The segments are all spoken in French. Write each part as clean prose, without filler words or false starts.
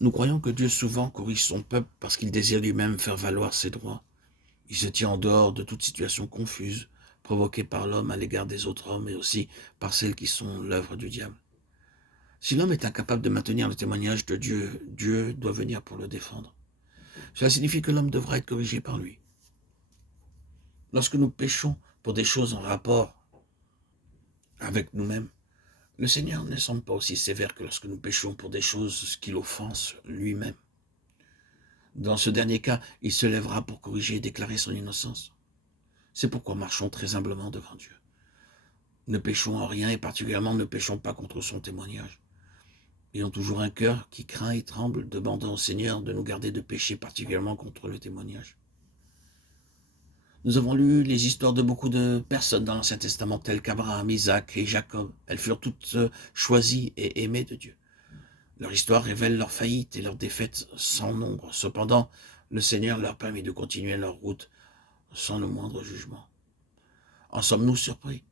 Nous croyons que Dieu souvent corrige son peuple parce qu'il désire lui-même faire valoir ses droits. Il se tient en dehors de toute situation confuse, provoquée par l'homme à l'égard des autres hommes et aussi par celles qui sont l'œuvre du diable. Si l'homme est incapable de maintenir le témoignage de Dieu, Dieu doit venir pour le défendre. Cela signifie que l'homme devra être corrigé par lui. Lorsque nous péchons pour des choses en rapport avec nous-mêmes, le Seigneur ne semble pas aussi sévère que lorsque nous péchons pour des choses qu'il offense lui-même. Dans ce dernier cas, il se lèvera pour corriger et déclarer son innocence. C'est pourquoi marchons très humblement devant Dieu. Ne péchons en rien et particulièrement ne péchons pas contre son témoignage. Ayons toujours un cœur qui craint et tremble, demandant au Seigneur de nous garder de pécher particulièrement contre le témoignage. Nous avons lu les histoires de beaucoup de personnes dans l'Ancien Testament, telles qu'Abraham, Isaac et Jacob. Elles furent toutes choisies et aimées de Dieu. Leur histoire révèle leurs faillites et leurs défaites sans nombre. Cependant, le Seigneur leur permit de continuer leur route sans le moindre jugement. En sommes-nous surpris?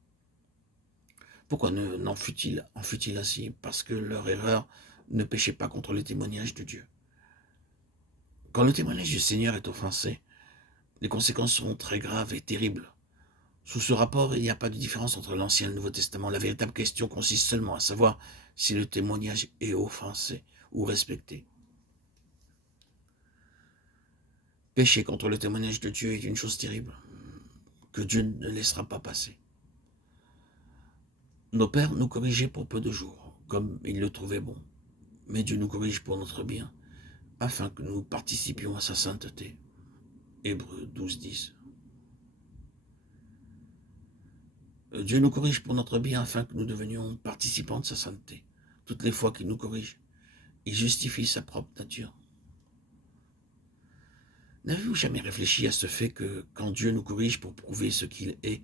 Pourquoi en fut-il ainsi? Parce que leur erreur ne péchait pas contre le témoignage de Dieu. Quand le témoignage du Seigneur est offensé, les conséquences seront très graves et terribles. Sous ce rapport, il n'y a pas de différence entre l'Ancien et le Nouveau Testament. La véritable question consiste seulement à savoir si le témoignage est offensé ou respecté. Pécher contre le témoignage de Dieu est une chose terrible, que Dieu ne laissera pas passer. Nos pères nous corrigeaient pour peu de jours, comme ils le trouvaient bon. Mais Dieu nous corrige pour notre bien, afin que nous participions à sa sainteté. Hébreux 12:10. Dieu nous corrige pour notre bien afin que nous devenions participants de sa sainteté. Toutes les fois qu'il nous corrige, il justifie sa propre nature. N'avez-vous jamais réfléchi à ce fait que quand Dieu nous corrige pour prouver ce qu'il est,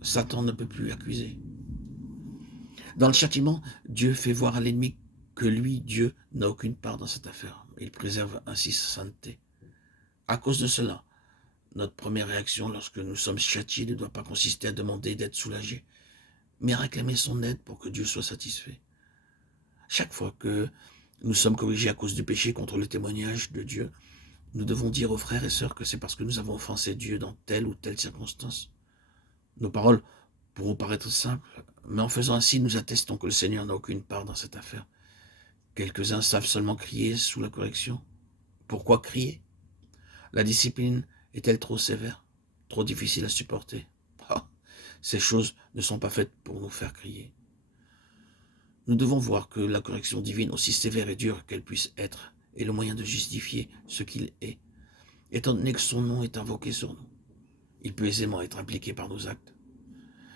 Satan ne peut plus accuser? Dans le châtiment, Dieu fait voir à l'ennemi que lui, Dieu, n'a aucune part dans cette affaire. Il préserve ainsi sa sainteté. À cause de cela, notre première réaction lorsque nous sommes châtiés ne doit pas consister à demander d'être soulagés, mais à réclamer son aide pour que Dieu soit satisfait. Chaque fois que nous sommes corrigés à cause du péché contre le témoignage de Dieu, nous devons dire aux frères et sœurs que c'est parce que nous avons offensé Dieu dans telle ou telle circonstance. Nos paroles pourront paraître simples, mais en faisant ainsi, nous attestons que le Seigneur n'a aucune part dans cette affaire. Quelques-uns savent seulement crier sous la correction. Pourquoi crier? La discipline est-elle trop sévère, trop difficile à supporter? Ah, ces choses ne sont pas faites pour nous faire crier. Nous devons voir que la correction divine, aussi sévère et dure qu'elle puisse être, est le moyen de justifier ce qu'il est, étant donné que son nom est invoqué sur nous. Il peut aisément être appliqué par nos actes.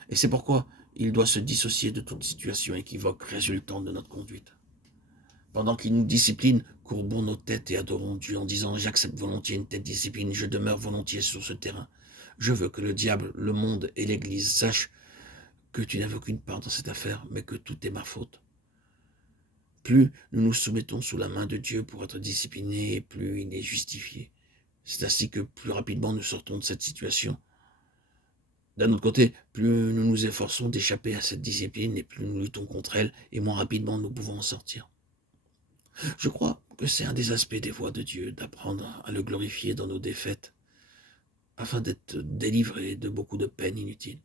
Et c'est pourquoi il doit se dissocier de toute situation équivoque résultant de notre conduite. Pendant qu'il nous discipline, courbons nos têtes et adorons Dieu en disant « J'accepte volontiers une telle discipline, je demeure volontiers sur ce terrain. Je veux que le diable, le monde et l'Église sachent que tu n'avais aucune part dans cette affaire, mais que tout est ma faute. » Plus nous nous soumettons sous la main de Dieu pour être disciplinés, plus il est justifié. C'est ainsi que plus rapidement nous sortons de cette situation. D'un autre côté, plus nous nous efforçons d'échapper à cette discipline et plus nous luttons contre elle, et moins rapidement nous pouvons en sortir. Je crois que c'est un des aspects des voies de Dieu, d'apprendre à le glorifier dans nos défaites, afin d'être délivrés de beaucoup de peines inutiles.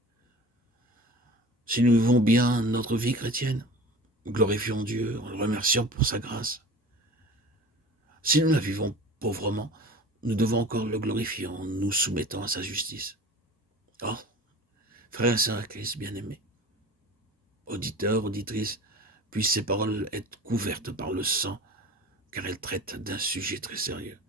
Si nous vivons bien notre vie chrétienne, glorifions Dieu en le remerciant pour sa grâce. Si nous la vivons pauvrement, nous devons encore le glorifier en nous soumettant à sa justice. Or, frères et sœurs à Christ bien-aimés, auditeurs, auditrices, puissent ces paroles être couvertes par le sang, car elles traitent d'un sujet très sérieux.